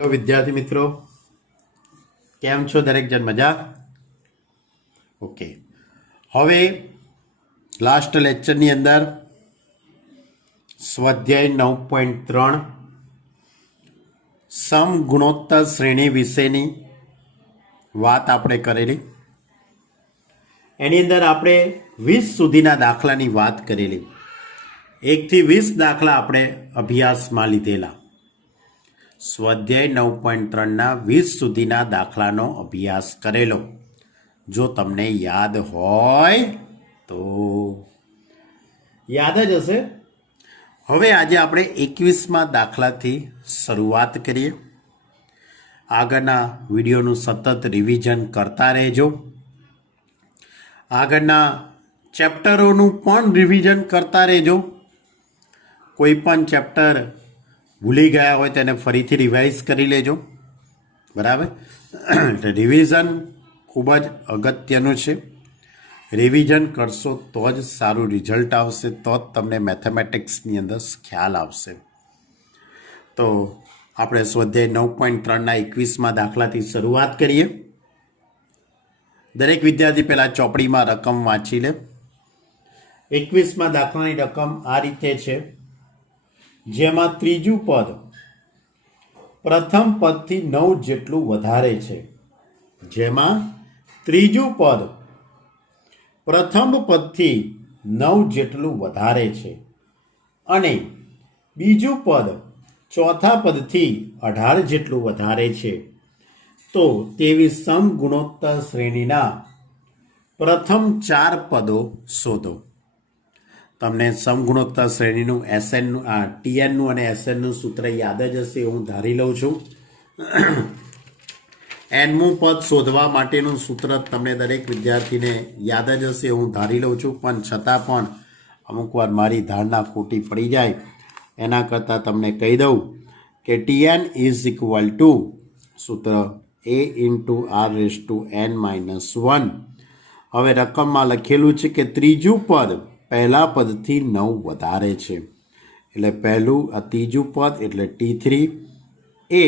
તો વિદ્યાર્થી મિત્રો કેમ છો? દરેક જણ મજા? ઓકે, હવે લાસ્ટ લેક્ચરની અંદર સ્વાધ્યાય 9.3 સમગુણોત્તર શ્રેણી વિશેની વાત આપણે કરેલી. એની અંદર આપણે 20 સુધીના દાખલાની વાત કરેલી. 1 થી 20 દાખલા આપણે અભ્યાસમાં લીધેલા. સ્વાધ્યાય 9.3ના 20 સુધીના દાખલાનો અભ્યાસ કરેલો. જો તમને યાદ હોય તો યાદ જ હશે. હવે આજે આપણે 21મા દાખલાથી શરૂઆત કરીએ. આગળના વિડીયોનું સતત રિવિઝન કરતા રહેજો. આગળના ચેપ્ટરોનું પણ રિવિઝન કરતા રહેજો. કોઈ પણ ચેપ્ટર ભૂલી ગયા હોય તેને ફરીથી રિવાઇઝ કરી લેજો. બરાબર? એટલે રિવિઝન ખૂબ જ અગત્યનું છે. રિવિઝન કરશો તો જ સારું રિઝલ્ટ આવશે, તો જ તમને મેથેમેટિક્સની અંદર ખ્યાલ આવશે. તો આપણે સ્વાધ્યાય 9.3ના 21મા દાખલાથી શરૂઆત કરીએ. દરેક વિદ્યાર્થી પહેલાં ચોપડીમાં રકમ વાંચી લે. 21મા દાખલાની રકમ આ રીતે છે, જેમાં ત્રીજું પદ પ્રથમ પદથી 9 જેટલું વધારે છે. જેમાં ત્રીજું પદ પ્રથમ પદથી 9 જેટલું વધારે છે અને બીજું પદ ચોથા પદથી 18 જેટલું વધારે છે. તો તેવી સમગુણોત્તર શ્રેણીના પ્રથમ 4 પદો શોધો. તમને સમગુણોત્તર શ્રેણીનું એસએનનું ટીએનનું અને એસએનનું સૂત્ર યાદ જ હશે, હું ધારી લઉં છું. એનમું પદ શોધવા માટેનું સૂત્ર તમને દરેક વિદ્યાર્થીને યાદ જ હશે, હું ધારી લઉં છું. પણ છતાં પણ અમુક વાર મારી ધારણા ખોટી પડી જાય એના કરતાં તમને કહી દઉં કે ટીએન ઇઝ ઇક્વલ ટુ સૂત્ર a×r⁻n−1. હવે રકમમાં લખેલું છે કે ત્રીજું પદ પહેલા પદથી 9 વધારે છે. એટલે પહેલું આ ત્રીજું પદ એટલે T3 એ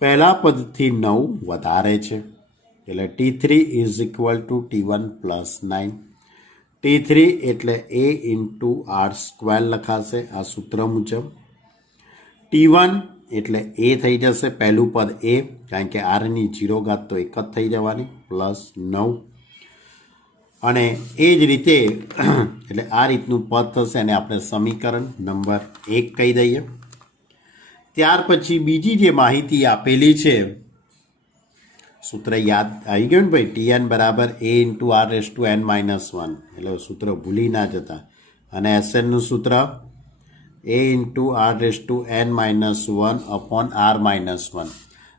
પહેલા પદથી 9 વધારે છે. એટલે T3 is equal two T1 + 9. T3 એટલે a×r² લખાશે આ સૂત્ર મુજબ. T1 એટલે a થઈ જશે, પહેલું પદ a, કારણ કે r ની 0 ઘાત તો 1 જ થઈ જવાની, +9. અને એ જ રીતે એટલે આ રીતનું પદ થશે અને આપણે સમીકરણ નંબર 1 કહી દઈએ. ત્યાર પછી બીજી જે માહિતી આપેલી છે, સૂત્ર યાદ આવી ગયું ને ભાઈ, TN બરાબર a×r⁻n−1, એટલે સૂત્ર ભૂલી ના જતા. અને SNનું સૂત્ર a×r⁻n−1/r−1.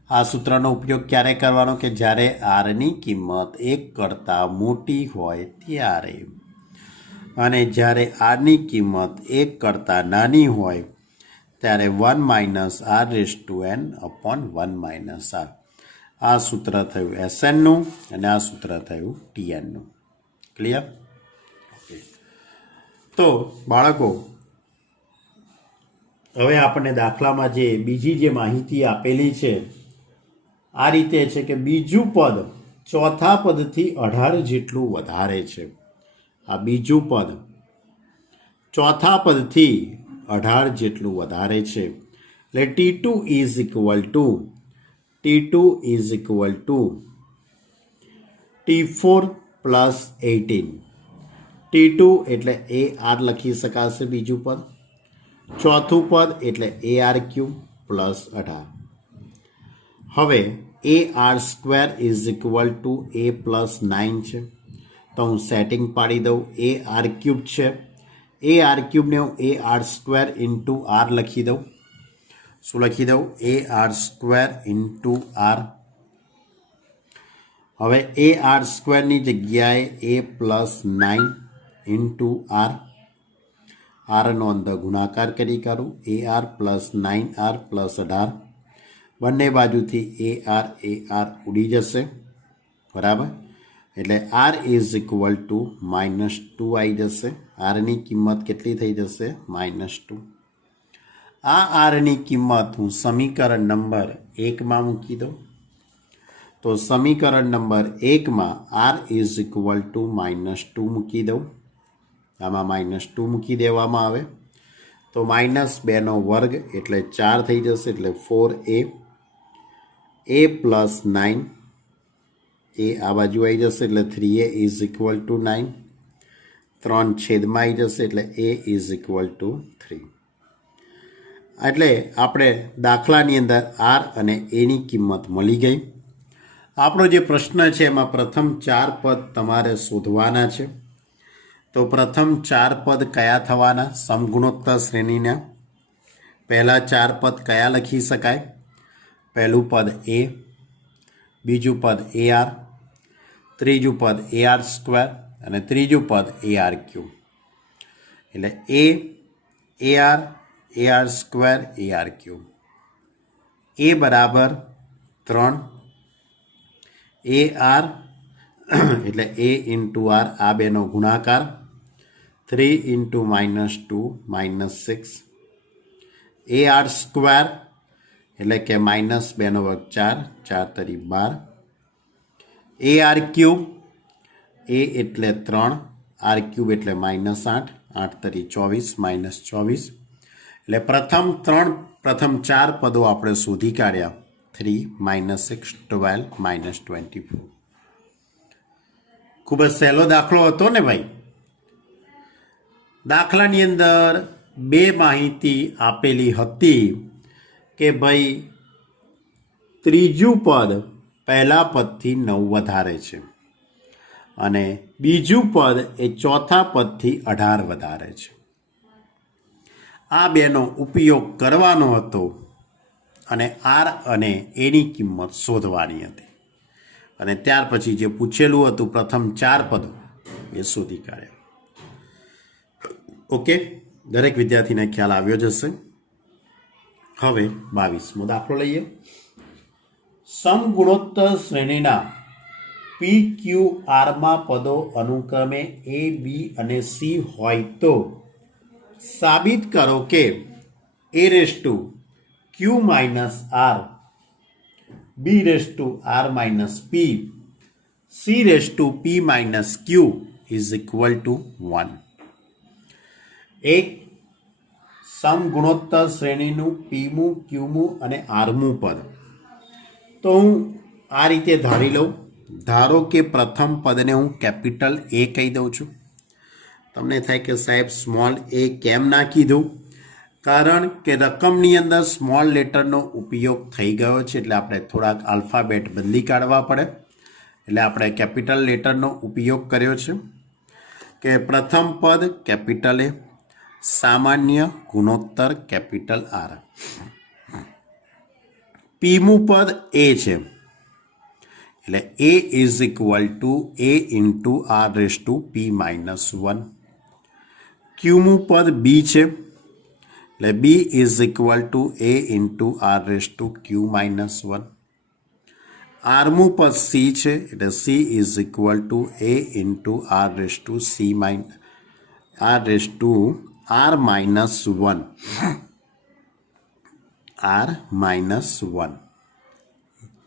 આ સૂત્રનો ઉપયોગ ક્યારે કરવાનો? કે જ્યારે આરની કિંમત 1 કરતાં મોટી હોય ત્યારે, અને જ્યારે આરની કિંમત 1 કરતાં નાની હોય ત્યારે 1-r⁻n/1-r. આ સૂત્ર થયું SNનું અને આ સૂત્ર થયું TNનું. ક્લિયર? ઓકે. તો બાળકો, હવે આપણને દાખલામાં જે બીજી જે માહિતી આપેલી છે આ રીતે છે કે બીજું પદ ચોથા પદથી 18 જેટલું વધારે છે. આ બીજું પદ ચોથા પદથી 18 જેટલું વધારે છે. એટલે T2 is equal two T4 + 18. T2 એટલે AR લખી શકાશે બીજું પદ. ચોથું પદ એટલે AR³ + 18. હવે AR² is equal to a + 9 છે, તો હું સેટિંગ પાડી દઉં. AR³ છે, AR³ ને હું AR² × r લખી દઉં. શું લખી દઉં? AR² × r. હવે AR² જગ્યાએ a + 9 × r. rનો અંદર ગુણાકાર કરી કરું. AR + 9r + 18. બંને બાજુથી AR ઉડી જશે. બરાબર? એટલે r ઇઝ ઇક્વલ ટુ -2 આવી જશે. આરની કિંમત કેટલી થઈ જશે? -2. આ આરની કિંમત હું સમીકરણ નંબર 1માં મૂકી દઉં. તો સમીકરણ નંબર 1માં આર ઇઝ ઇક્વલ ટુ -2 મૂકી દઉં. આમાં -2 મૂકી દેવામાં આવે તો -2નો વર્ગ એટલે 4 થઈ જશે, એટલે 4a પ્લસ 9 એ આ બાજુ આવી જશે એટલે 3a ઇઝ ઇક્વલ ટુ 9. 3 છેદમાં આવી જશે એટલે a ઇઝ ઇક્વલ ટુ 3. એટલે આપણે દાખલાની અંદર આર અને એની કિંમત મળી ગઈ. આપણો જે પ્રશ્ન છે એમાં પ્રથમ 4 પદ તમારે શોધવાના છે. તો પ્રથમ 4 પદ કયા થવાના? સમગુણોત્તર શ્રેણીના પહેલાં 4 પદ કયા લખી શકાય? પહેલું પદ a, બીજું પદ ar, ત્રીજું પદ ar સ્ક્વેર અને ત્રીજું પદ ar ક્યુબ. એટલે ar square ar cube. a બરાબર 3, ar એટલે a ઇન્ટુ r, આ બેનો ગુણાકાર, 3 ઇન્ટુ -2 -6. ar સ્ક્વેર એટલે કે -2નો વર્ગ 4, 4 તરી 12. ar ક્યુબ, a એટલે 3, r ક્યુબ એટલે -8, 8 તરી 24, -24. એટલે પ્રથમ 4 પદો આપણે શોધી કાઢ્યા. 3 -6 12 -24. ખૂબ જ સહેલો દાખલો હતો ને ભાઈ. દાખલાની અંદર 2 માહિતી આપેલી હતી કે ભાઈ ત્રીજું પદ પહેલા પદથી 9 વધારે છે અને બીજું પદ એ ચોથા પદથી 18 વધારે છે. આ બેનો ઉપયોગ કરવાનો હતો અને આર અને એની કિંમત શોધવાની હતી. અને ત્યાર પછી જે પૂછેલું હતું પ્રથમ 4 પદો એ શોધી કાઢ્યા. ઓકે, દરેક વિદ્યાર્થીને ખ્યાલ આવ્યો જ હશે. હવે 22મો દાખલો લઈએ. સમગુણોત્તર શ્રેણીના પી ક્યુ આરમાં પદો અનુક્રમે એ બી અને સી હોય તો સાબિત કરો કે a raise to Q minus R, B raise to R minus P, C raise to P minus Q is equal to 1. એક સમગુણોત્તર શ્રેણીનું પીમું, ક્યુમું અને આરમું પદ. તો હું આ રીતે ધારી લઉં. ધારો કે પ્રથમ પદને હું કેપિટલ એ કહી દઉં છું. તમને થાય કે સાહેબ સ્મોલ એ કેમ ના કીધું? કારણ કે રકમની અંદર સ્મોલ લેટરનો ઉપયોગ થઈ ગયો છે એટલે આપણે થોડાક આલ્ફાબેટ બદલી કાઢવા પડે. એટલે આપણે કેપિટલ લેટરનો ઉપયોગ કર્યો છે કે પ્રથમ પદ કેપિટલ એ, સામાન્ય ગુણોત્તર કેપિટલ આર. પીમું પદ એ છે એટલે a is equal to a into R raise to P -1. ક્યુમું પદ બી છે એટલે B is equal to a into R raise to Q -1. આરમું પદ સી છે એટલે C is equal to a into R raise to C R raise to R -1. R -1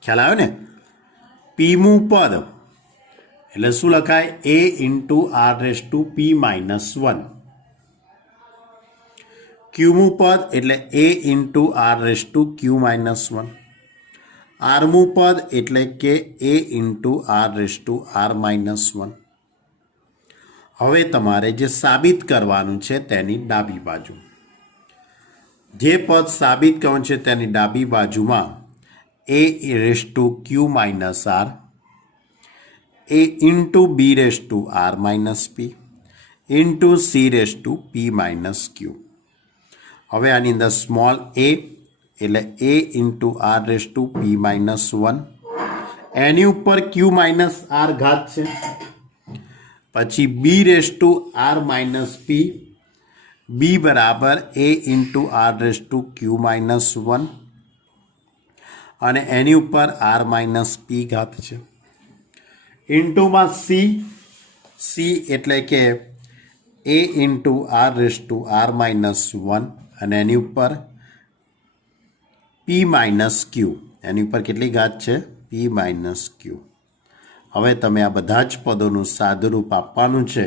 ખ્યાલ આવ્યો ને? પીમું પદ એટલે શું લખાય? a into R raise to P -1. ક્યુમું પદ એટલે a into R raise to Q -1. આરમું પદ એટલે કે a into R raise to R -1. હવે તમારે જે સાબિત કરવાનું છે તેની ડાબી બાજુ, જે પદ સાબિત કરવાનું છે તેની ડાબી બાજુમાં a raise to Q -r, a into B raise to R -p into C raise to P -q. હવે આની અંદર સ્મોલ a એટલે a into R raise to P -1, એની ઉપર ક્યુ -r ઘાત છે. પછી B raise to R -p, B બરાબર a into R raise to Q -1 અને એની ઉપર આર -p ઘાત છે. ઇન્ટુમાં સી એટલે કે a into R raise to R -1 અને એની ઉપર પી માઇનસ ક્યુ, એની ઉપર કેટલી ઘાત છે? પી માઇનસ ક્યુ. હવે તમે આ બધા જ પદોનું સાદુરૂપ આપવાનું છે,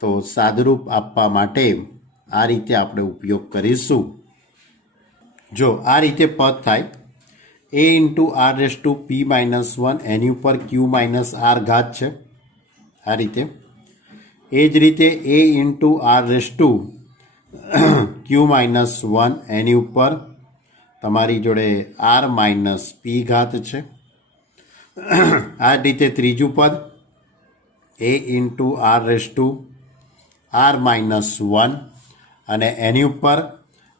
તો સાદુરૂપ આપવા માટે આ રીતે આપણે ઉપયોગ કરીશું. જો આ રીતે પદ થાય a into R raise to P minus one, એની ઉપર ક્યુ માઇનસ આર ઘાત છે આ રીતે. એ જ રીતે a into R raise to Q minus one, એની ઉપર તમારી જોડે આર માઇનસ પી ઘાત છે. આ રીતે ત્રીજું પદ a into R raise to R minus one, અને એની ઉપર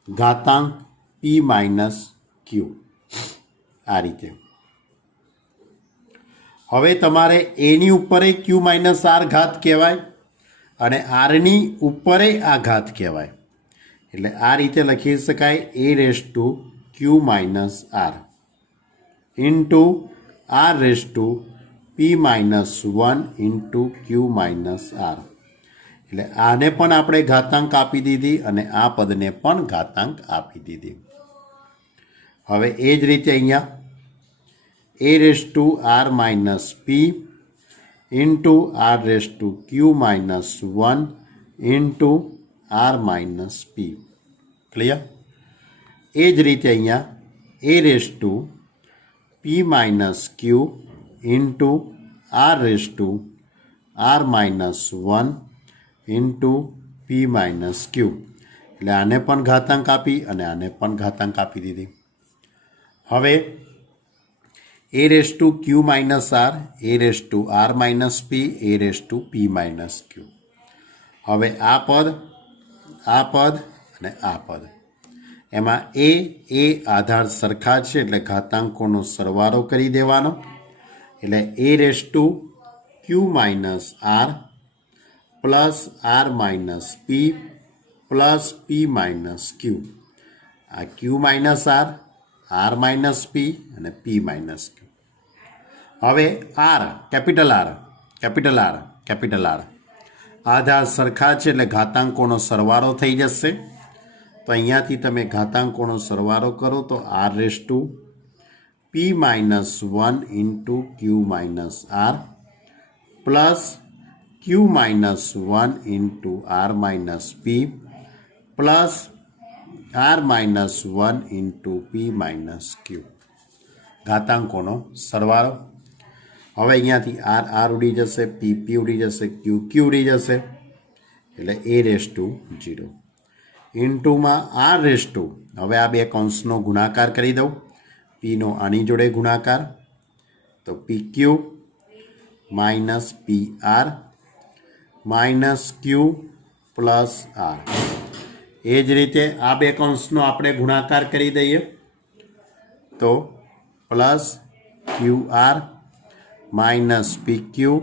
ઘાતાંક પી માઇનસ ક્યુ, આ રીતે. હવે તમારે એની ઉપરે ક્યુ માઇનસ આર ઘાત કહેવાય અને આરની ઉપરે આ ઘાત કહેવાય. એટલે આ રીતે લખી શકાય A raise to Q minus R into R raise to P minus one into Q minus R. એટલે આને પણ આપણે ઘાતાંક આપી દીધી અને આ પદને પણ ઘાતાંક આપી દીધી. હવે એ જ રીતે અહીંયા a raise to R minus P into R raise to Q minus one into R minus P. Clear? એ જ રીતે અહીંયા a raise to P minus Q into R raise to R minus one into P minus Q. એટલે આને પણ ઘાતાંક આપી અને આને પણ ઘાતાંક આપી દીધી. હવે a raise to Q minus R, a raise to R minus P, a raise to P minus Q. હવે આ પદ અને આ પદ, એમાં એ આધાર સરખા છે એટલે ઘાતાંકોનો સરવાળો કરી દેવાનો. એટલે a raise to Q minus R plus R minus P plus P minus Q. આ Q minus R minus P અને પી માઇનસ ક્યુ. હવે આર, કેપિટલ આર આધાર સરખા છે એટલે ઘાતાંકોનો સરવાળો થઈ જશે. તો અહીંયાથી તમે ઘાતાંકોનો સરવાળો કરો તો R raise to P minus one into Q minus R plus Q minus one into R minus P plus R minus one into P minus Q. ઘાતાંકોનો સરવાળો. હવે અહીંયાથી આર ઉડી જશે, પી ઉડી જશે, ક્યુ ઉડી જશે. એટલે એ રેસ ટુ 0 ઇન્ટુમાં આર રેસ ટુ, હવે આ બે કૌંસનો ગુણાકાર કરી દઉં. પીનો આની જોડે ગુણાકાર, તો પી ક્યુ માઇનસ પી આર માઇનસ ક્યુ પ્લસ આર. એ જ રીતે આ બે કૌંસનો આપણે ગુણાકાર કરી દઈએ તો plus Q R minus P Q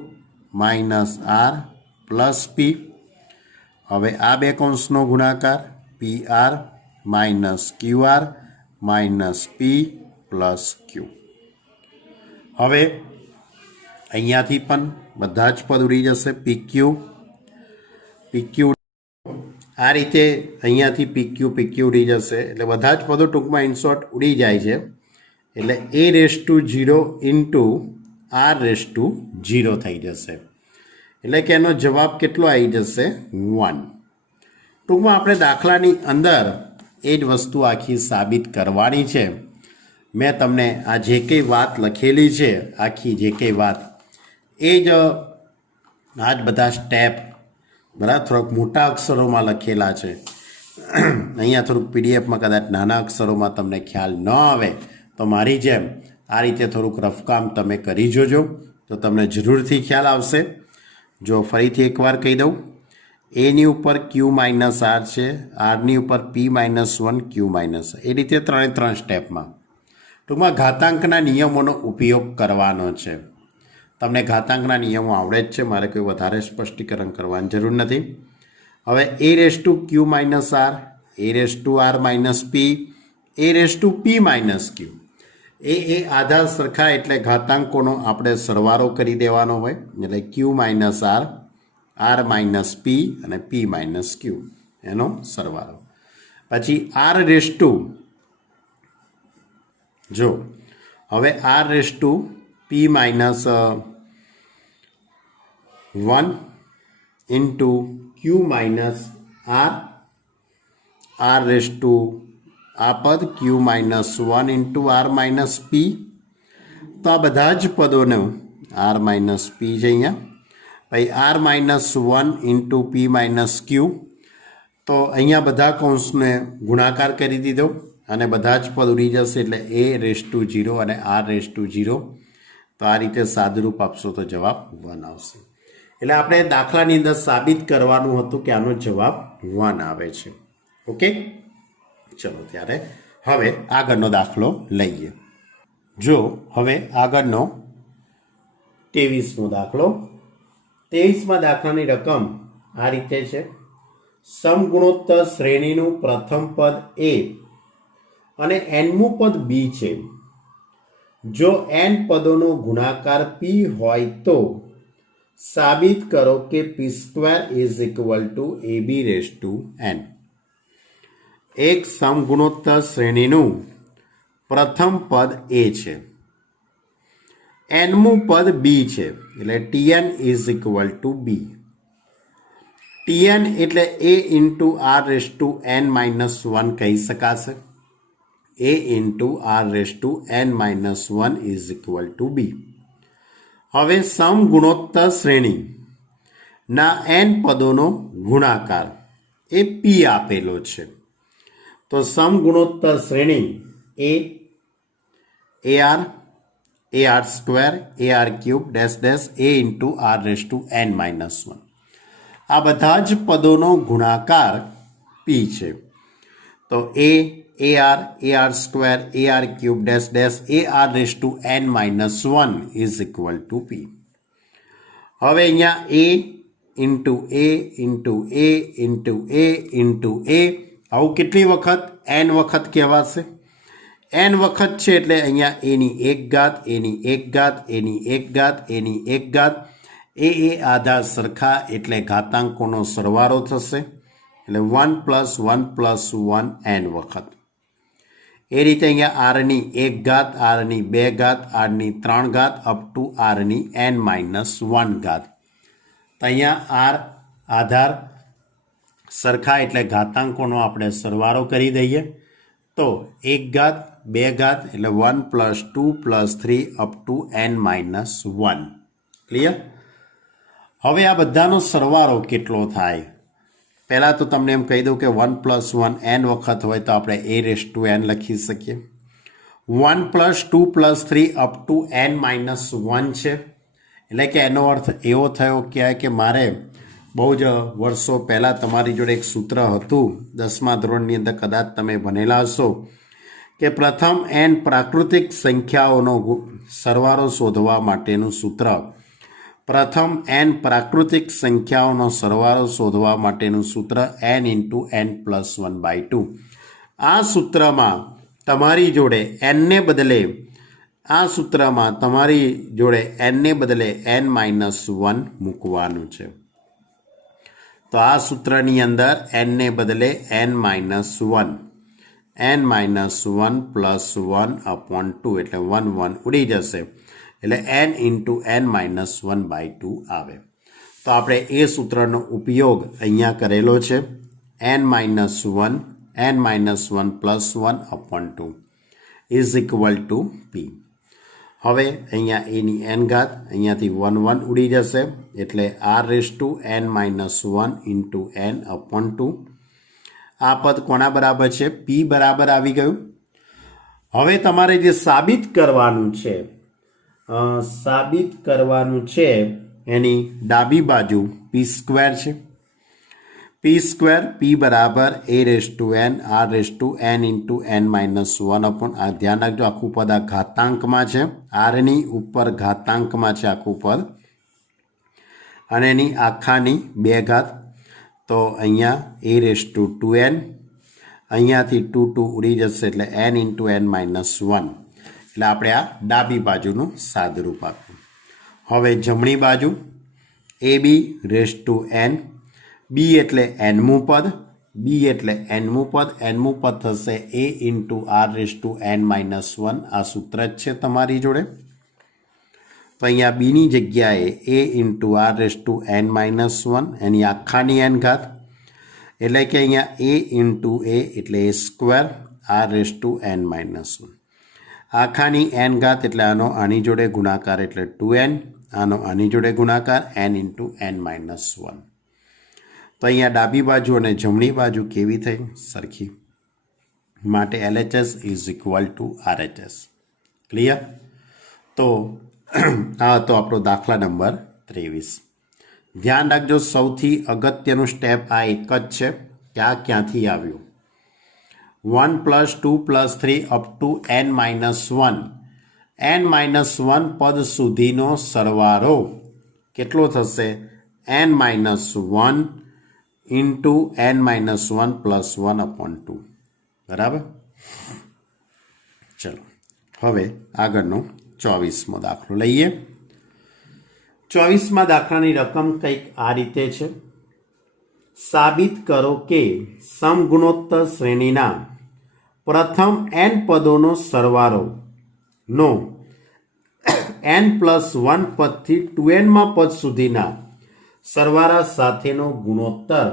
minus R plus P. હવે આ બે કૌંસનો ગુણાકાર, P R minus Q R minus P plus Q. હવે અહીંયાથી પણ બધા જ પદ ઉડી જશે. પી ક્યુ આ રીતે અહીંયાથી પી ક્યુ ઉડી જશે. એટલે બધા જ પદો ટૂંકમાં ઇનશોર્ટ ઉડી જાય છે. એટલે A raise to 0 into R raise to 0 થઈ જશે. એટલે કે એનો જવાબ કેટલો આવી જશે? 1. ટૂંકમાં આપણે દાખલાની અંદર એ જ વસ્તુ આખી સાબિત કરવાની છે. મેં તમને આ જે કંઈ વાત લખેલી છે, આખી જે કંઈ વાત, એ જ આ જ બધા સ્ટેપ બરાબર થોડાક મોટા અક્ષરોમાં લખેલા છે. અહીંયા થોડુંક પીડીએફમાં કદાચ નાના અક્ષરોમાં તમને ખ્યાલ ન આવે તો મારી જેમ આ રીતે થોડુંક રફકામ તમે કરી જોજો તો તમને જરૂરથી ખ્યાલ આવશે. જો ફરીથી એકવાર કહી દઉં, એની ઉપર ક્યુ માઇનસ આર છે, આરની ઉપર પી માઇનસ વન ક્યુ માઇનસ, એ રીતે 3 સ્ટેપમાં ટૂંકમાં ઘાતાંકના નિયમોનો ઉપયોગ કરવાનો છે. તમને ઘાતાંકના નિયમો આવડે જ છે, મારે કોઈ વધારે સ્પષ્ટીકરણ કરવાની જરૂર નથી. હવે A raise to Q minus R, A raise to R minus P, A raise to P minus Q, એ આધાર સરખા એટલે ઘાતાંકોનો આપણે સરવાળો કરી દેવાનો હોય. એટલે Q minus R minus P અને પી માઇનસ ક્યુ એનો સરવાળો. પછી આર રેસ ટુ જો હવે R raise to P minus 1 into Q minus R raise to આ પદ Q minus 1 into R minus P. તો આ બધા જ પદોને આર માઇનસ પી છે અહીંયા, ભાઈ R minus 1 into P minus ક્યુ. તો અહીંયા બધા કૌંસને ગુણાકાર કરી દીધો અને બધા જ પદ ઉડી જશે એટલે એ રેસ ટુ 0 અને આર રેસ ટુ 0. તો આ રીતે સાદુરૂપ આપશો તો જવાબ 1 આવશે. એટલે આપણે દાખલાની અંદર સાબિત કરવાનું હતું કે આનો જવાબ 1 આવે છે. ઓકે, ચલો ત્યારે હવે આગળનો દાખલો લઈએ. જો હવે આગળનો 23મો દાખલો. 23મા દાખલાની રકમ આ રીતે છે. સમગુણોત્તર શ્રેણીનું પ્રથમ પદ એ અને nમું પદ બી છે. જો n પદોનો ગુણાકાર p હોય તો સાબિત કરો કે p² is equal to ab raise to n. એક સમગુણોત્તર શ્રેણીનું પ્રથમ પદ એ છે, nમું પદ બી છે એટલે tn is equal to B. tn એટલે a into R raise to n minus 1 કહી શકાશે. a into R raise to n minus 1 is equal to B. હવે સમગુણોત્તર શ્રેણીના n પદોનો ગુણાકાર એ p આપેલો છે. તો સમગુણોત્તર શ્રેણી ar square ar cube dash dash a into R raise to n minus 1. આ બધા જ પદોનો ગુણાકાર p છે. તો ar square ar cube dash dash ar raise to n minus 1 is equal to p. હવે અહીંયા a into a into a into a into a આવું કેટલી વખત? n વખત કહેવાશે. n વખત છે એટલે અહીંયા એની એક ઘાત એની એક ઘાત એની એક ઘાત એની એક ઘાત એ આધાર સરખા એટલે ઘાતાંકોનો સરવાળો થશે એટલે 1 પ્લસ 1 પ્લસ 1 n વખત. એ રીતે અહીંયા આરની એક ઘાત આરની બે ઘાત આરની ત્રણ ઘાત અપ ટુ આરની n માઇનસ 1 ઘાત. તો અહીંયા આર આધાર સરખા એટલે ઘાતાંકોનો આપણે સરવાળો કરી દઈએ તો એક ઘાત બે ઘાત એટલે 1 plus 2 plus 3 up to n minus 1. Clear? હવે આ બધાનો સરવાળો કેટલો થાય? પહેલાં તો તમને એમ કહી દઉં કે 1 પ્લસ 1 n વખત હોય તો આપણે a રેઝ ટુ n લખી શકીએ. 1 plus 2 plus 3 up to n minus 1 છે એટલે કે એનો અર્થ એવો થયો કે મારે બહુ જ વર્ષો પહેલાં તમારી જોડે એક સૂત્ર હતું 10મા ધોરણની અંદર કદાચ તમે ભણેલા હશો કે પ્રથમ n પ્રાકૃતિક સંખ્યાઓનો સરવાળો શોધવા માટેનું સૂત્ર. પ્રથમ n પ્રાકૃતિક સંખ્યાઓનો સરવાળો શોધવા માટેનું સૂત્ર n ઇન્ટુ n પ્લસ 1/2. આ સૂત્રમાં તમારી જોડે nને બદલે n માઇનસ 1 મૂકવાનું છે. તો આ સૂત્રની અંદર nને બદલે n માઇનસ 1 પ્લસ 1 અપોન 2 એટલે 1 1 ઉડી જશે એટલે n ઇન્ટુ n માઇનસ 1/2 આવે. તો આપણે એ સૂત્રનો ઉપયોગ અહીંયા કરેલો છે. n minus 1 plus 1 upon 2 is equal to p. હવે અહીંયા એની n ઘાત અહીંયાથી 1 1 ઉડી જશે એટલે r raise to n minus 1 into n upon 2. આ પદ કોના બરાબર છે? p બરાબર આવી ગયું. હવે તમારે જે સાબિત કરવાનું છે એની ડાબી બાજુ p² છે. p² p બરાબર a raise to n r raise to n into n minus 1 upon આ ધ્યાન રાખજો આખું પદ આ ઘાતાંકમાં છે. આરની ઉપર ઘાતાંકમાં છે આખું પદ અને એની આખાની બે ઘાત. તો અહીંયા a રેઝ ટુ 2n અહીંયાથી 2 2 ઉડી જશે એટલે n ઇન્ટુ n માઇનસ 1 એટલે આપણે આ ડાબી બાજુનું સાદુરૂપ આપ્યું. હવે જમણી બાજુ ab raise to n b એટલે nમું પદ બી એટલે એનમું પદ થશે A into R raise to N minus one. આ સૂત્ર જ છે તમારી જોડે. તો અહીંયા બીની જગ્યાએ A into R raise to N minus one એની આખાની એન ઘાત, એટલે કે અહીંયા એ ઇન્ટુ એ એટલે એ square R raise to N minus one. આખાની એન ઘાત એટલે આનો આની જોડે ગુણાકાર એટલે 2n, આનો આની જોડે ગુણાકાર n into N minus one. તો અહીંયા ડાબી બાજુ અને જમણી બાજુ કેવી થઈ? સરખી. માટે LHS is equal two RHS. Clear? તો આ હતો આપણો દાખલા નંબર 23. ધ્યાન રાખજો, સૌથી અગત્યનું સ્ટેપ આ એક જ છે કે આ ક્યાંથી આવ્યું. 1 + 2 + 3 અપ ટુ n - 1. n - 1 પદ સુધીનો સરવાળો કેટલો થશે? n - 1 into n - 1 + 1/2. બરાબર? ચલો હવે આગળનો 24મો દાખલો લઈએ. 24મા દાખલાની રકમ કંઈક આ રીતે છે. સાબિત કરો કે સમગુણોત્તર શ્રેણીના પ્રથમ n પદોનો સરવાળો નો n + 1 પદથી 2nમાં પદ સુધીના સરવાળા સાથેનો ગુણોત્તર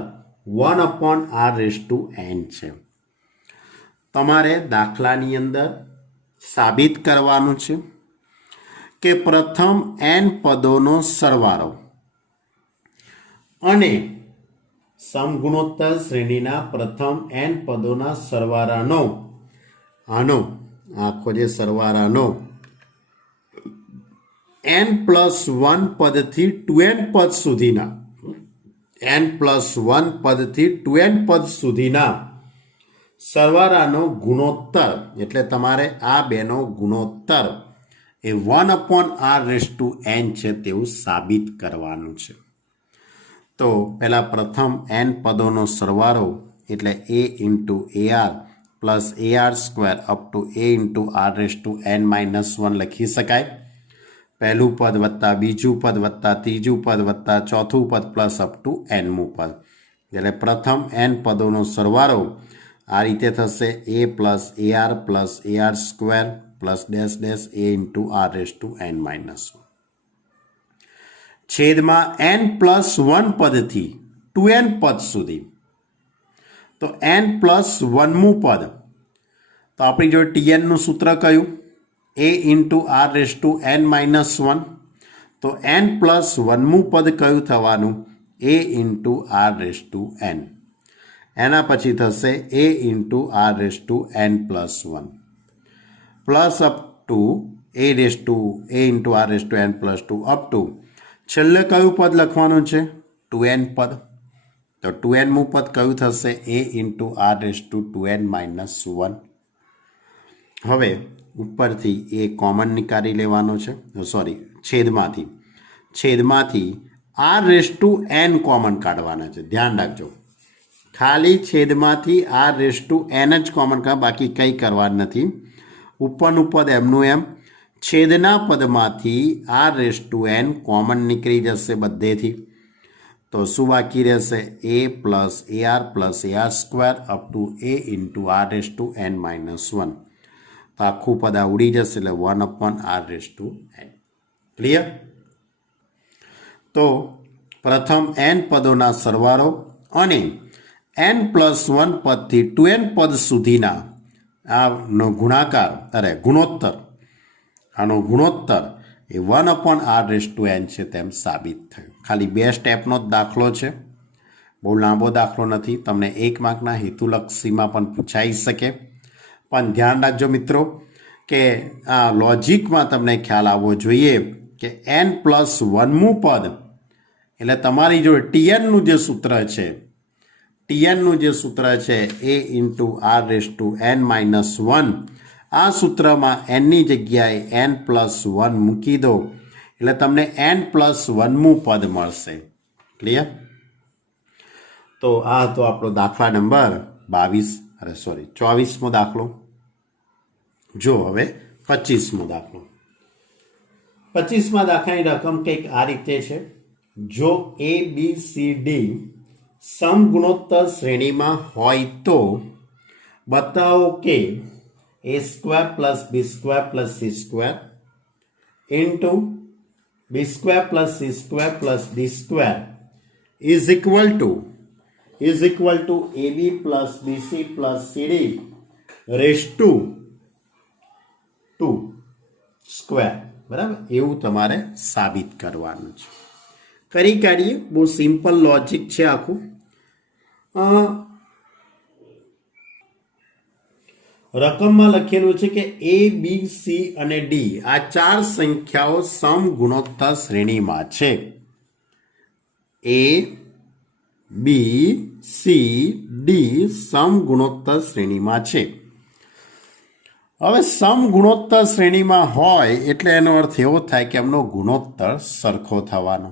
1/r⁴n છે. તમારે દાખલાની અંદર સાબિત કરવાનું છે કે પ્રથમ n પદોનો સરવાળો અને સમગુણોત્તર શ્રેણીના પ્રથમ n પદોના સરવાળાનો આનો આખો જે સરવાળાનો n + 1 પદથી 2n પદ સુધીના n + 1 પદથી 2n પદ સુધીના સરવાળાનો ગુણોત્તર એટલે તમારે આ બેનો ગુણોત્તર એ 1/r⁴n છે તેવું સાબિત કરવાનું છે. તો પહેલાં પ્રથમ n પદોનો સરવાળો એટલે a into AR plus AR² up to a into r⁴n - 1 લખી શકાય. પહેલું પદ વત્તા બીજું પદ વત્તા ત્રીજું પદ વત્તા ચોથું પદ પ્લસ અપ ટુ nમું પદ. એટલે પ્રથમ n પદોનો સરવાળો આ રીતે થશે a plus AR plus AR² plus dash dash a into r⁴n - 1 છેદમાં n + 1 પદથી 2n પદ સુધી. તો n + 1મું પદ તો આપણી જોડે tnનું સૂત્ર કયું? a into r⁴n - 1. તો n + 1મું પદ કયું થવાનું? a into r⁴n. એના પછી થશે a into r⁴n + 1 plus up to a into r⁴n + 2 up to છેલ્લે કયું પદ લખવાનું છે? 2n પદ. તો 2nમું પદ કયું થશે? a into r⁴2n - 1. હવે ઉપરથી એ કોમન નીકાળી લેવાનો છે, છેદમાંથી r⁴n કોમન કાઢવાના છે. ધ્યાન રાખજો, ખાલી છેદમાંથી r⁴n જ કોમન કાઢવા, બાકી કંઈ કરવાનું નથી. ઉપરનું પદ એમનું એમ, છેદના પદમાંથી r⁴n કોમન નીકળી જશે બધેથી. તો શું બાકી રહેશે? a plus AR plus AR² up to a into r⁴n - 1. તો આખું પદ આ ઉડી જશે એટલે 1/r⁴n. ક્લિયર? તો પ્રથમ n પદોના સરવાળો અને n + 1 પદથી 2n પદ સુધીના આનો ગુણોત્તર આનો ગુણોત્તર એ 1/r⁴n છે તેમ સાબિત થયું. ખાલી 2 સ્ટેપનો જ દાખલો છે, બહુ લાંબો દાખલો નથી. તમને 1 માર્કના હેતુલક્ષીમાં પણ પૂછાઈ શકે. પણ ધ્યાન રાખજો મિત્રો કે આ લોજિકમાં તમને ખ્યાલ આવવો જોઈએ કે n + 1મું પદ એટલે તમારી જોડે tnનું જે સૂત્ર છે a ઇન્ટુ r⁴n - 1. આ સૂત્રમાં nની જગ્યાએ n + 1 મૂકી દો એટલે તમને n + 1મું પદ મળશે. ક્લિયર? તો આ હતો આપણો દાખલા નંબર 24મો દાખલો. જો હવે 25મો દાખલો. 25મા દાખલાની રકમ કંઈક આ રીતે છે. જો ABCD સમગુણોત્તર શ્રેણીમાં હોય તો બતાવો કે a square plus B square plus C square into B square plus C square plus D square is equal to ab plus bc plus cd raise to 2 square, બરાબર? એવું તમારે સાબિત કરવાનું છે. કરી કાઢીએ. બહુ સિમ્પલ લોજિક છે આખું. રકમમાં લખેલું છે કે a b c અને d આ ચાર સંખ્યાઓ સમગુણોત્તર શ્રેણીમાં છે. a b c d સમગુણોત્તર શ્રેણીમાં છે. હવે સમગુણોત્તર શ્રેણીમાં હોય એટલે એનો અર્થ એવો થાય કે એમનો ગુણોત્તર સરખો થવાનો.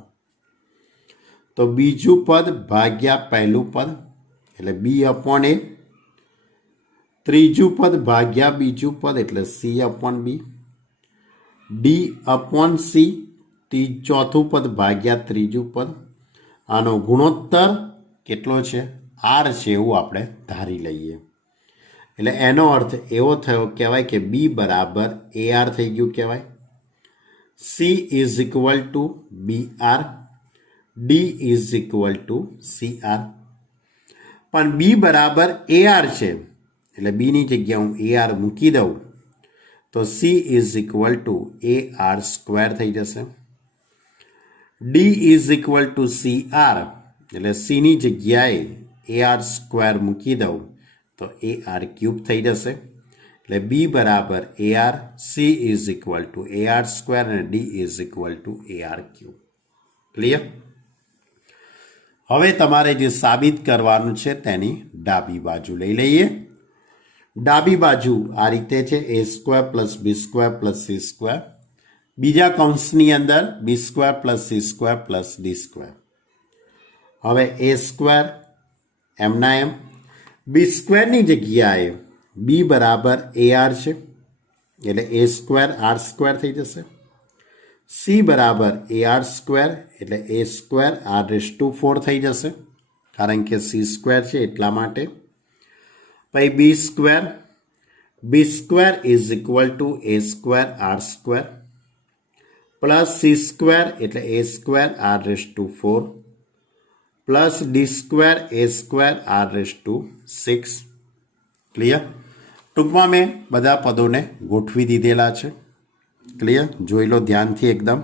તો બીજું પદ ભાગ્યા પહેલું પદ એટલે બી અપોન એ, ત્રીજું પદ ભાગ્યા બીજું પદ એટલે સી અપોન બી, ડી અપોન સી, ચોથું પદ ભાગ્યા ત્રીજું પદ. આનો ગુણોત્તર કેટલો છે? આર છે એવું આપણે ધારી લઈએ. એટલે એનો અર્થ એવો થયો કહેવાય કે બી બરાબર એ આર થઈ ગયું કહેવાય. C is equal to B R, D is equal to C R. પણ બી બરાબર એ આર છે એટલે બીની જગ્યાએ હું એ આર મૂકી દઉં તો C is equal to A R square થઈ જશે. D is equal to C R એટલે સીની જગ્યાએ એ આર સ્ક્વેર મૂકી દઉં તો એ આર ક્યુબ થઈ જશે. એટલે બી બરાબર A R, C is equal to A R square અને D is equal to A R cube. Clear? હવે તમારે જે સાબિત કરવાનું છે તેની ડાબી બાજુ લઈ લઈએ. ડાબી બાજુ આ રીતે છે a square plus B square plus C square, બીજા કૌંસની અંદર B square plus C square plus D square. હવે a સ્ક્વેર એમના એમ, બી સ્ક્વેરની જગ્યાએ બી બરાબર એ આર છે એટલે એ સ્ક્વેર આર સ્ક્વેર થઈ જશે. સી બરાબર એ આર સ્ક્વેર એટલે એ સ્ક્વેર આર રેસ ટુ 4 થઈ જશે કારણ કે સી સ્ક્વેર છે એટલા માટે. પછી B square is equal to A square R square plus C square એટલે એ square R raise to 4 plus D square A square R raise to 6. Clear? ટૂંકમાં મેં બધા પદોને ગોઠવી દીધેલા છે. ક્લિયર? જોઈ લો ધ્યાનથી, એકદમ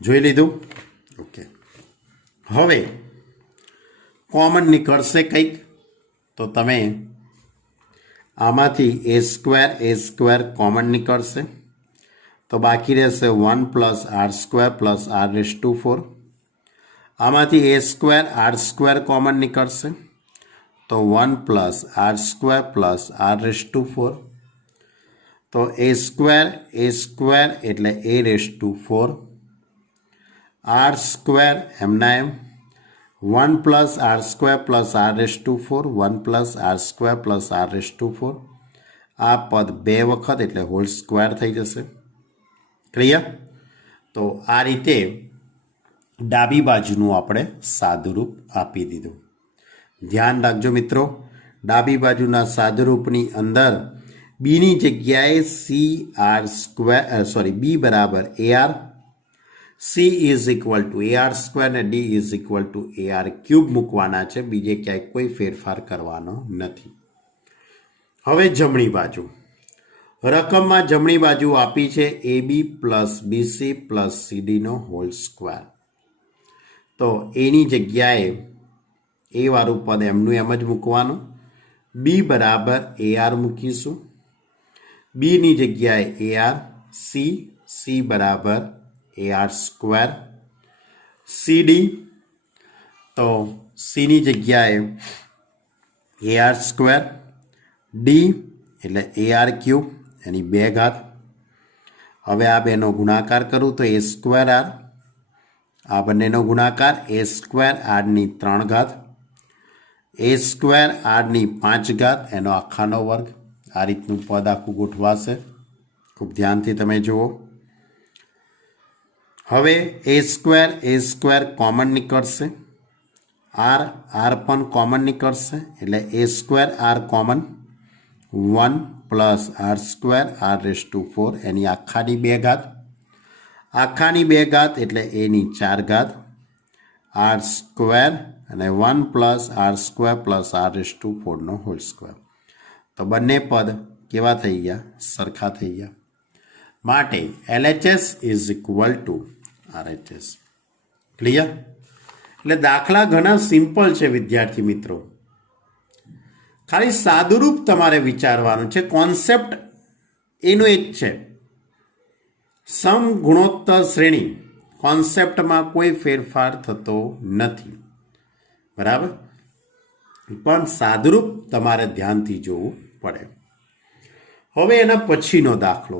જોઈ લીધું? ઓકે. હવે કોમન નીકળશે કંઈક તો તમે આમાંથી એ સ્ક્વેર કોમન નીકળશે તો બાકી રહેશે 1 પ્લસ આર રેસ ટુ 4. આમાંથી એ સ્ક્વેર કોમન નીકળશે તો 1 પ્લસ આર રેસ ટુ 4. તો એ સ્ક્વેર એટલે A raise to 4, R square એમના એમ 1 plus R raise to 4, 1 plus R raise to 4. આ પદ બે વખત એટલે હોલ સ્ક્વેર થઈ જશે. ક્લિયર? તો આ રીતે ડાબી બાજુનું આપણે સાદુરૂપ આપી દીધું. ધ્યાન રાખજો મિત્રો, ડાબી બાજુના સાદુરૂપની અંદર બીની જગ્યાએ બી બરાબર A R, C is equal to A R square અને D is equal to A R cube મૂકવાના છે. બીજે ક્યાંય કોઈ ફેરફાર કરવાનો નથી. હવે જમણી બાજુ, રકમમાં જમણી બાજુ આપી છે A B plus BC plus સીડીનો હોલ સ્ક્વેર. તો એની જગ્યાએ એ વાળું પદ એમનું એમ જ મૂકવાનું. બી બરાબર એ આર મૂકીશું, બીની જગ્યાએ એ આર, સી બરાબર એ આર સ્ક્વેર, સીડી તો સીની જગ્યાએ એ આર સ્ક્વેર, ડી એટલે એ આર ક્યુબ એની 2 ઘાત. હવે આ બેનો ગુણાકાર કરું તો એ સ્ક્વેર આર, આ બંનેનો ગુણાકાર એ સ્ક્વેર આરની 3 ઘાત, એ સ્ક્વેર આરની 5 ઘાત એનો આખાનો વર્ગ. આ રીતનું પદ આખું ગોઠવાશે. ખૂબ ધ્યાનથી તમે જુઓ. હવે એ સ્ક્વેર કોમન નીકળશે, આર પણ કોમન નીકળશે, એટલે એ square r common 1 plus r square R raise to 4 એની આખાની 2 ઘાત, આખાની 2 ઘાત એટલે એની 4 ઘાત, આર સ્ક્વેર અને 1 plus r square plus R raise to 4નો હોલ સ્ક્વેર. તો બંને પદ કેવા થઈ ગયા? સરખા થઈ ગયા. માટે LHS is equal two RHS. Clear? એટલે દાખલા ઘણા સિમ્પલ છે વિદ્યાર્થી મિત્રો, ખાલી સાદુરૂપ તમારે વિચારવાનું છે. કોન્સેપ્ટ એનો એક છે, સમ ગુણોત્તર શ્રેણી. કોન્સેપ્ટમાં કોઈ ફેરફાર થતો નથી, બરાબર, પણ સાદુરૂપ તમારે ધ્યાનથી જોવું પડે. હવે એના પછીનો દાખલો,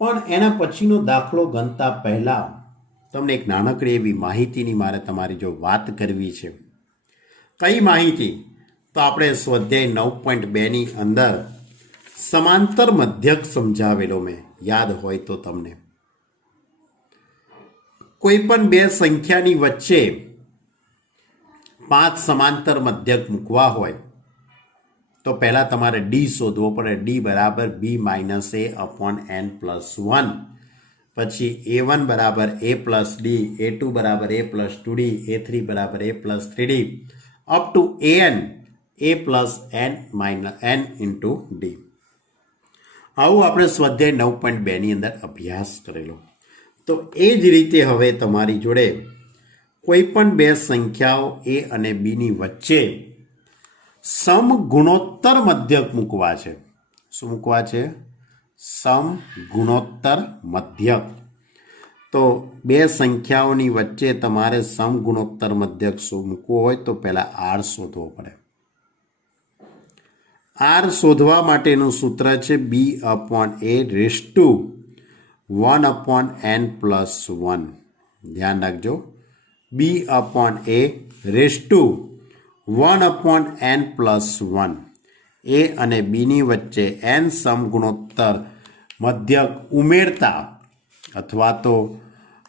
પણ એના પછીનો દાખલો ગણતા પહેલા તમને એક નાનકડી એવી માહિતીની મારે તમારી જો વાત કરવી છે. કઈ માહિતી? તો આપણે સ્વાધ્યાય 9.2ની અંદર સમાંતર મધ્યક સમજાવેલો મેં, યાદ હોય તો તમને. કોઈ પણ બે સંખ્યાની વચ્ચે 5 સમાંતર મધ્યક મૂકવા હોય તો પહેલાં તમારે ડી શોધવો પડે. ડી બરાબર બી માઇનસ એ અપોન એન પ્લસ 1, પછી A1 બરાબર A પ્લસ ડી, A2 બરાબર A પ્લસ 2D, A3 બરાબર A plus 3D up to AN A plus N minus N into D. આવું આપણે સ્વાધ્યાય 9.2ની અંદર અભ્યાસ કરેલો. તો એ જ રીતે હવે તમારી જોડે કોઈ પણ બે સંખ્યાઓ A અને Bની વચ્ચે સમ ગુણોત્તર મધ્યક મૂકવા છે. શું મૂકવા છે? સમ ગુણોત્તર મધ્યક. તો બે સંખ્યાઓની વચ્ચે તમારે સમ ગુણોત્તર મધ્યક શું મૂકવો હોય તો પહેલા આર શોધવો પડે. આર શોધવા માટેનું સૂત્ર છે B upon A raise to 1 upon N plus 1. ધ્યાન રાખજો, B upon A raise to 1 upon N plus 1. A અને બીની વચ્ચે એન સમગુણોત્તર મધ્યક ઉમેરતા અથવા તો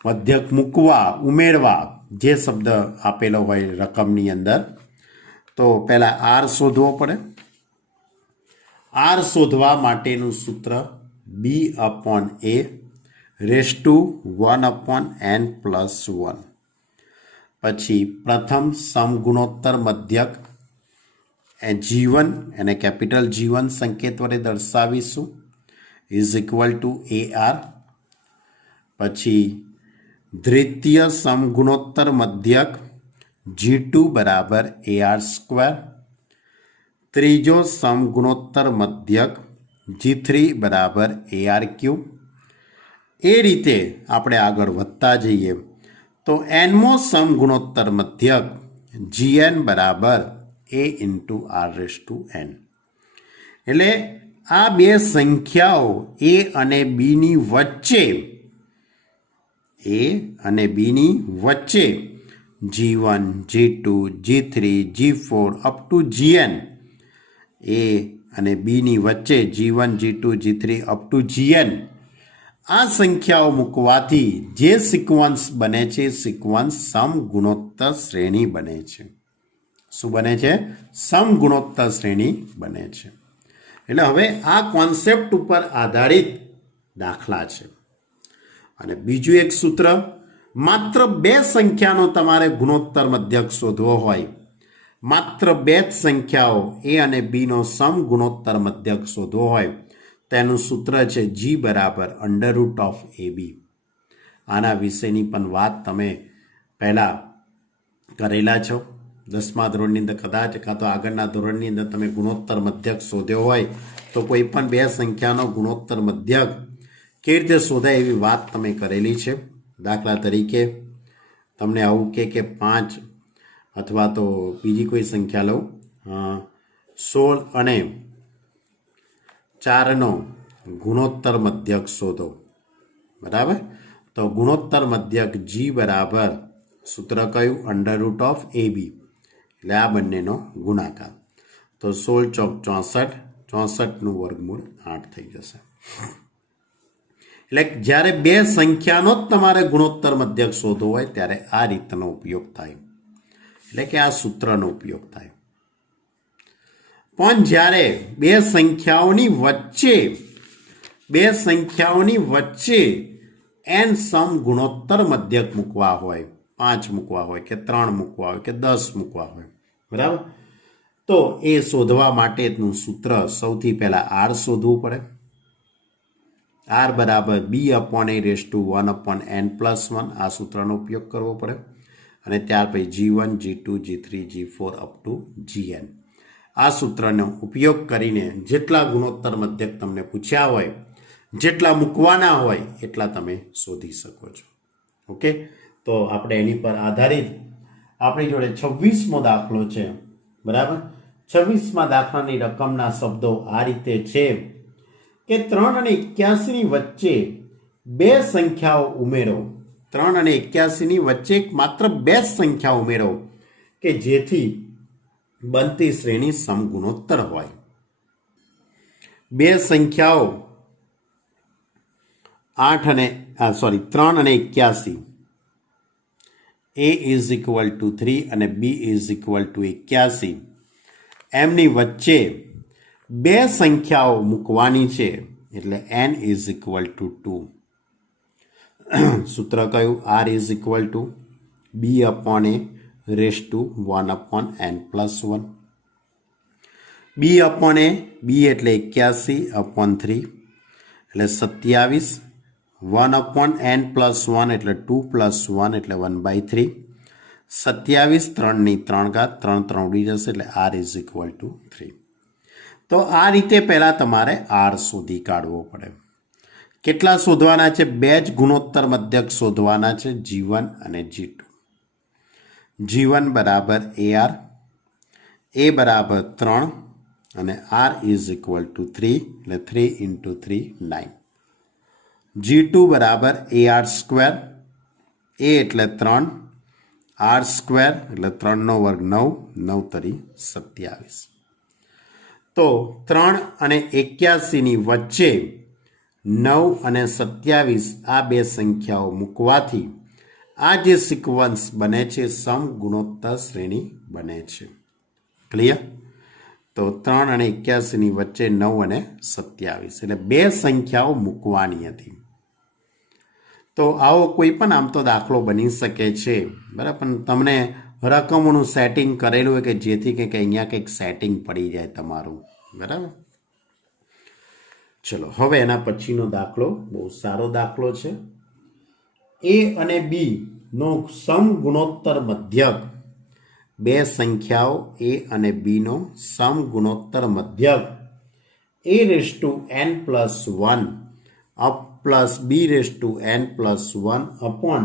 મધ્યક મૂકવા, ઉમેરવા, જે શબ્દ આપેલો હોય રકમની અંદર, તો પહેલાં આર શોધવો પડે. આર શોધવા માટેનું સૂત્ર B upon A raise to 1 upon N plus 1. પછી પ્રથમ સમગુણોત્તર મધ્યક G1 એને કેપિટલ G1 સંકેત વડે દર્શાવીશું, ઇઝ ઇક્વલ ટુ AR. પછી દ્વિતીય સમગુણોત્તર મધ્યક G2 બરાબર AR સ્ક્વેર. ત્રીજો સમગુણોત્તર મધ્યક G3 બરાબર AR ક્યુબ. એ રીતે આપણે આગળ વધતા જઈએ તો એનમો સમગુણોત્તર મધ્યક GN બરાબર A into R raise to N. એટલે આ બે સંખ્યાઓ A અને Bની વચ્ચે, A અને Bની વચ્ચે G1, G2, G3, G4 up to GN, A અને Bની વચ્ચે G1, G2, G3 up to GN, આ સંખ્યાઓ મૂકવાથી જે સિક્વન્સ બને છે, સિક્વન્સ સમગુણોત્તર શ્રેણી બને છે. શું બને છે? સમગુણોત્તર શ્રેણી બને છે. એટલે હવે આ કોન્સેપ્ટ ઉપર આધારિત દાખલા છે. અને બીજું એક સૂત્ર, માત્ર બે સંખ્યાનો તમારે ગુણોત્તર મધ્યક શોધવો હોય, માત્ર બે જ સંખ્યાઓ A અને Bનો સમગુણોત્તર મધ્યક શોધવો હોય, તેનું સૂત્ર છે G બરાબર અંડર રૂટ ઓફ AB. આના વિશેની પણ વાત તમે પહેલાં કરેલા છો 10મા ધોરણની અંદર, કદાચ કાં તો આગળના ધોરણની અંદર તમે ગુણોત્તર મધ્યક શોધ્યો હોય તો કોઈ પણ બે સંખ્યાનો ગુણોત્તર મધ્યક કેવી રીતે શોધાય એવી વાત તમે કરેલી છે. દાખલા તરીકે તમને આવું કે 5 અથવા તો બીજી કોઈ સંખ્યા લઉં, 16 અને 4નો ગુણોત્તર મધ્યક શોધો, બરાબર. તો ગુણોત્તર મધ્યક G બરાબર સૂત્ર કયું? અંડર રૂટ ઓફ AB, એટલે આ બંનેનો ગુણાકાર. તો 16 ચોક 64, 64નું વર્ગમૂળ 8 થઈ જશે. એટલે જ્યારે બે સંખ્યાનો જ તમારે ગુણોત્તર મધ્યક શોધવો હોય ત્યારે આ રીતનો ઉપયોગ થાય, એટલે કે આ સૂત્રનો ઉપયોગ થાય. પણ જ્યારે બે સંખ્યાઓની વચ્ચે n સમ ગુણોત્તર મધ્યક મૂકવા હોય, 5 મૂકવા હોય કે 3 મૂકવા હોય કે 10 મૂકવા હોય, બરાબર, તો એ શોધવા માટેનું સૂત્ર સૌથી પહેલા r શોધવું પડે. r બરાબર b/a/1/n+1 આ સૂત્રનો ઉપયોગ કરવો પડે. અને ત્યાર પછી g1 g2 g3 g4 up to gn આ સૂત્રનો ઉપયોગ કરીને જેટલા ગુણોત્તર મધ્યક તમને પૂછ્યા હોય, જેટલા મૂકવાના હોય એટલા તમે શોધી શકો છો. ઓકે, તો આપણે એની પર આધારિત આપણી જોડે 26મો દાખલો છે, બરાબર. 26મા દાખલાની રકમના શબ્દો આ રીતે છે કે 3 અને 81 ની વચ્ચે બે સંખ્યાઓ ઉમેરો. 3 અને 81 ની વચ્ચે માત્ર બે સંખ્યા ઉમેરો કે જેથી બનતી શ્રેણી સમગુણોત્તર હોય. બે સંખ્યાઓ 3 અને 81, a is equal to 3 અને b is equal to 81, એમની વચ્ચે બે સંખ્યાઓ મૂકવાની છે, એટલે n is equal to 2. સૂત્ર કયું? r is equal to b/a/1/n+1. b એટલે 81/3 એટલે 27, 1/n+1 એટલે 2+1 એટલે 1/3, 27 3 ની 3 ઘાત 3 3 ઉડી જશે એટલે r is equal to 3. તો આ રીતે પહેલા તમારે r શોધી કાઢવો પડે. કેટલા શોધવાના છે? બે જ ગુણોત્તર મધ્યક શોધવાના છે, g1 અને g2. g1 બરાબર ar, a બરાબર 3 અને r is equal to 3 એટલે 3 into 3 9. g2 બરાબર ar², a એટલે 3, r² એટલે 3 નો વર્ગ 9, 9 તરી 27. તો 3 અને 81 ની વચ્ચે 9 અને 27 આ બે સંખ્યાઓ મૂકવાથી આ જે સિક્વન્સ બને છે સમગુણોત્તર શ્રેણી બને છે. ક્લિયર? તો 3 અને 81 ની વચ્ચે 9 અને 27 એટલે બે સંખ્યાઓ મૂકવાની હતી. તો આવો કોઈ પણ આમ તો દાખલો બની શકે છે, બરાબર, પણ તમને રકમોનું સેટિંગ કરેલું હોય કે જેથી કંઈક અહીંયા કંઈક સેટિંગ પડી જાય તમારું, બરાબર. ચલો હવે એના પછીનો દાખલો બહુ સારો દાખલો છે. a અને b નો સમગુણોત્તર મધ્યક. બે સંખ્યાઓ a અને b નો સમગુણોત્તર મધ્યક a⁻n+1 plus b⁻n+1 upon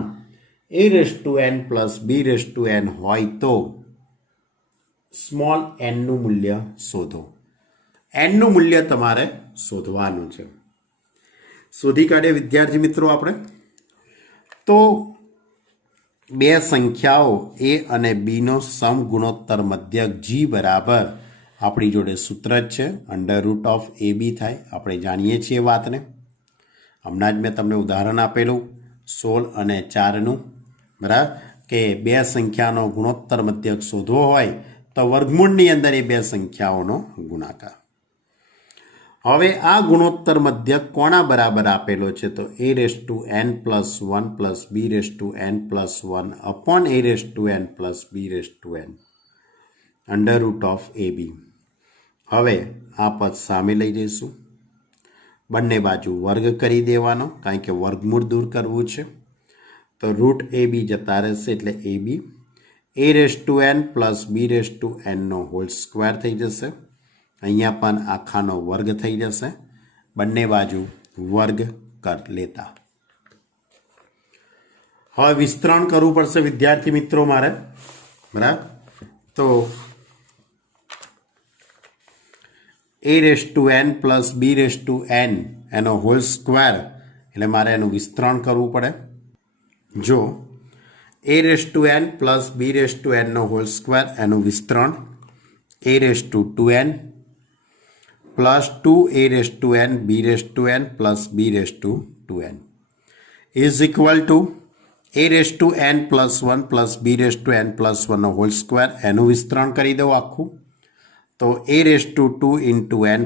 a⁻n+b⁻n હોય તો સ્મોલ n નું મૂલ્ય શોધો. n નું મૂલ્ય તમારે શોધવાનું છે. શોધી કાઢીએ વિદ્યાર્થી મિત્રો આપણે. તો બે સંખ્યાઓ a અને b નો સમગુણોત્તર મધ્યક g બરાબર આપણી જોડે સૂત્ર જ છે, √ab થાય. આપણે જાણીએ છીએ વાતને. હમણાં જ મેં તમને ઉદાહરણ આપેલું 16 અને 4નું, બરાબર, કે બે સંખ્યાનો ગુણોત્તર મધ્યક શોધવો હોય તો વર્ગમૂળની અંદર એ બે સંખ્યાઓનો ગુણાકાર. હવે આ ગુણોત્તર મધ્યક કોના બરાબર આપેલો છે? તો a⁻n+1 plus b⁻n+1 upon a⁻n+b⁻n √ab. હવે આ પદ સામે લઈ જઈશું, બંને બાજુ વર્ગ કરી દેવાનો, કારણ કે વર્ગમૂળ દૂર કરવું છે. તો √ab જતા રહેશે એટલે ab, a⁻n+b⁻n નો હોલ સ્ક્વેર થઈ જશે. અહીંયા પણ આખાનો વર્ગ થઈ જશે, બંને બાજુ વર્ગ કર લેતા. હવે વિસ્તરણ કરવું પડશે વિદ્યાર્થી મિત્રો મારે, બરાબર. તો a⁻n+b⁻n એનો હોલ સ્ક્વેર એટલે મારે એનું વિસ્તરણ કરવું પડે. જો a⁻n+b⁻n નો હોલ સ્ક્વેર એનું વિસ્તરણ a⁻2n plus 2a⁻n b⁻n plus b⁻n 2n is equal two a⁻n + 1 + b⁻n + 1 whole square એનું વિસ્તરણ કરી દઉં આખું તો a⁻2n + 1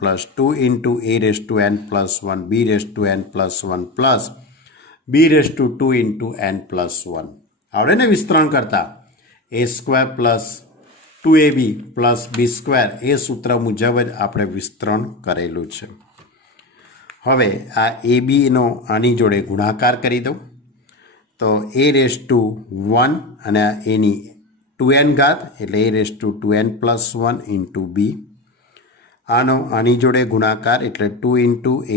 + 2 a⁻n + 1 b⁻n + 1 b⁻2n + 1 આવડે ને વિસ્તરણ કરતા a² + 2ab + b² એ સૂત્ર મુજબ જ આપણે વિસ્તરણ કરેલું છે. હવે આ ab નો આની જોડે ગુણાકાર કરી દઉં તો a⁻1 અને એની 2n ઘાત એટલે a⁻2n + 1 b આનો આની જોડે ગુણાકાર એટલે 2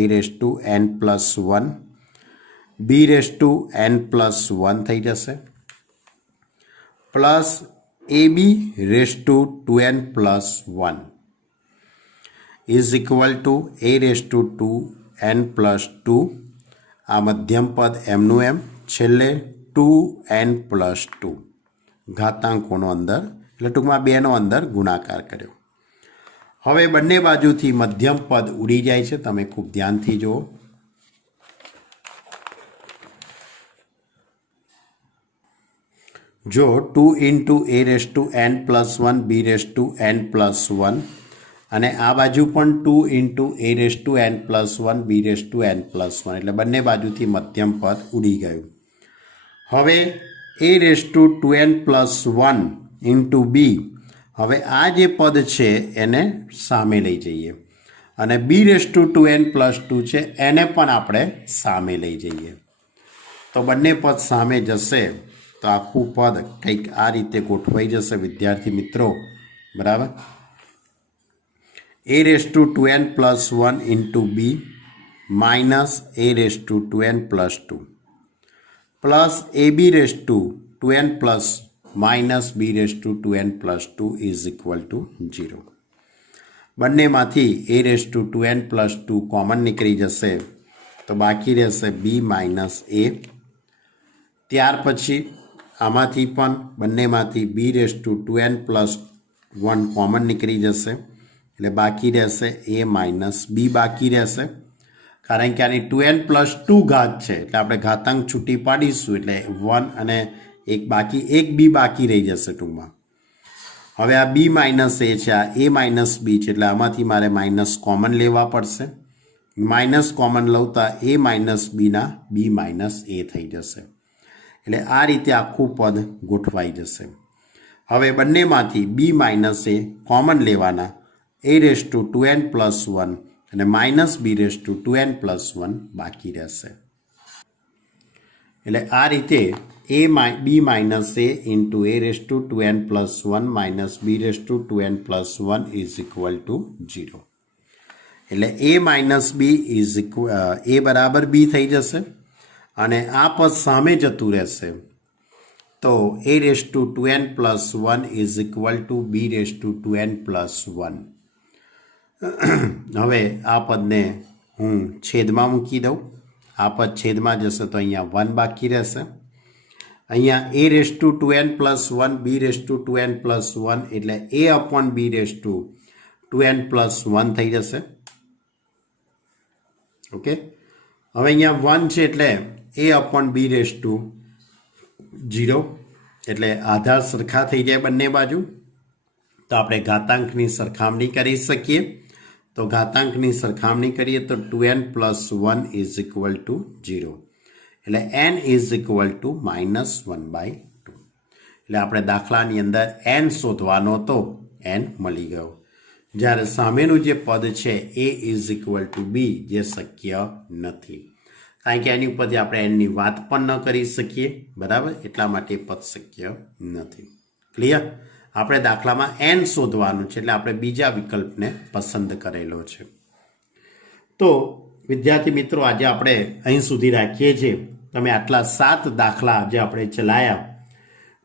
a⁻n + 1 b⁻n + 1 થઈ જશે plus ab⁻2n + 1 is equal two a⁻2n + 2 આ મધ્યમ પદ એમનું એમ છેલ્લે 2n + 2 ઘાતાંકોનો અંદર એટલે ટૂંકમાં બેનો અંદર ગુણાકાર કર્યો. હવે બંને બાજુથી મધ્યમ પદ ઉડી જાય છે. તમે ખૂબ ધ્યાનથી જુઓ. જો 2 a⁻n + 1 b⁻n + 1 અને આ બાજુ પણ 2 a⁻n + 1 b⁻n + 1 એટલે બંને બાજુથી મધ્યમ પદ ઉડી ગયું. હવે a⁻2n + 1 b હવે આ જે પદ છે એને સામે લઈ જઈએ અને b⁻2n + 2 છે એને પણ આપણે સામે લઈ જઈએ તો બંને પદ સામે જશે તો આખું પદ કંઈક આ રીતે ગોઠવાઈ જશે વિદ્યાર્થી મિત્રો. બરાબર a⁻2n + 1 b minus a⁻2n + 2 plus ab⁻2n minus b⁻2n + 2 is equal two 0. બંનેમાંથી a⁻2n + 2 કોમન નીકળી જશે તો બાકી રહેશે b - a. ત્યાર પછી આમાંથી પણ બંનેમાંથી b⁻2n + 1 કોમન નીકળી જશે એટલે બાકી રહેશે a - b બાકી રહેશે કારણ કે આની 2n + 2 ઘાત છે એટલે આપણે ઘાતાંક છૂટી પાડીશું એટલે 1 અને એક બાકી એક b બાકી રહી જશે ટૂંકમાં. હવે આ b - a છે આ a - b છે એટલે આમાંથી મારે માઇનસ કોમન લેવા પડશે. માઇનસ કોમન લઉં તો a - b ના b - a થઈ જશે એટલે આ રીતે આખું પદ ગોઠવાઈ જશે. હવે બંનેમાંથી b - a કોમન લેવાના a⁻2n + 1 અને માઇનસ b⁻2n + 1 બાકી રહેશે એટલે આ રીતે b - a a⁻2n + 1 minus b⁻2n + 1 is equal two 0 એટલે a - b is equal a બરાબર b થઈ જશે અને આ પદ સામે જતું રહેશે તો a⁻2n + 1 is equal two b⁻2n + 1. હવે આ પદને હું છેદમાં મૂકી દઉં. આ પદ છેદમાં જશે તો અહીંયા 1 બાકી રહેશે. અહીંયા a⁻2n + 1 b⁻2n + 1 એટલે a/b⁻2n + 1 થઈ જશે. ઓકે હવે અહીંયા 1 છે એટલે a/b⁻0 એટલે આધાર સરખા થઈ જાય બંને બાજુ તો આપણે ઘાતાંકની સરખામણી કરી શકીએ. તો ઘાતાંકની સરખામણી કરીએ તો 2n + 1 ઇઝ ઇક્વલ ટુ 0 એટલે n ઇઝ ઇક્વલ ટુ -1/2 એટલે આપણે દાખલાની અંદર n શોધવાનો તો n મળી ગયો. જ્યારે સામેનું જે પદ છે a is equal two b જે શક્ય નથી કારણ કે એની ઉપરથી આપણે એની વાત પણ ન કરી શકીએ. બરાબર એટલા માટે પદ શક્ય નથી. ક્લિયર. આપણે દાખલામાં n શોધવાનું છે એટલે આપણે બીજા વિકલ્પને પસંદ કરેલો છે. તો વિદ્યાર્થી મિત્રો આજે આપણે અહીં સુધી રાખીએ છીએ. તમે આટલા 7 દાખલા આજે આપણે ચલાયા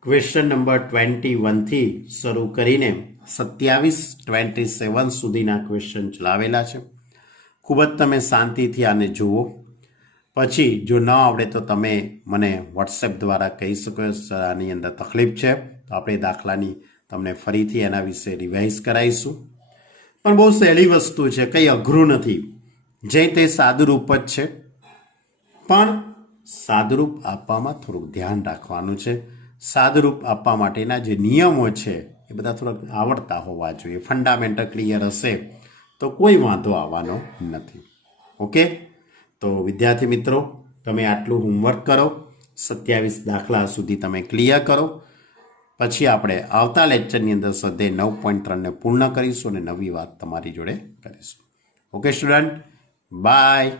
ક્વેશ્ચન નંબર 21 થી શરૂ કરીને 27 27 સુધીના ક્વેશ્ચન ચલાવેલા છે. ખૂબ જ તમે શાંતિથી આને જુઓ. પછી જો ન આવડે તો તમે મને વોટ્સએપ દ્વારા કહી શકો સર આની અંદર તકલીફ છે તો આપણે દાખલાની તમને ફરીથી એના વિશે રિવાઇઝ કરાવીશું. પણ બહુ સહેલી વસ્તુ છે કંઈ અઘરું નથી. જે તે સાદું રૂપ જ છે પણ સાદુરૂપ આપવામાં થોડુંક ધ્યાન રાખવાનું છે. સાદુરૂપ આપવા માટેના જે નિયમો છે એ બધા થોડાક આવડતા હોવા જોઈએ. ફંડામેન્ટલ ક્લિયર હશે તો કોઈ વાંધો આવવાનો નથી. ઓકે, તો વિદ્યાર્થી મિત્રો, તમે આટલું હોમવર્ક કરો, 27 દાખલા સુધી તમે ક્લિયર કરો. પછી આપણે આવતા લેક્ચરની અંદર સ્વાધ્યાય 9.3 પૂર્ણ કરીશું અને નવી વાત તમારી જોડે કરીશું. Okay student, by.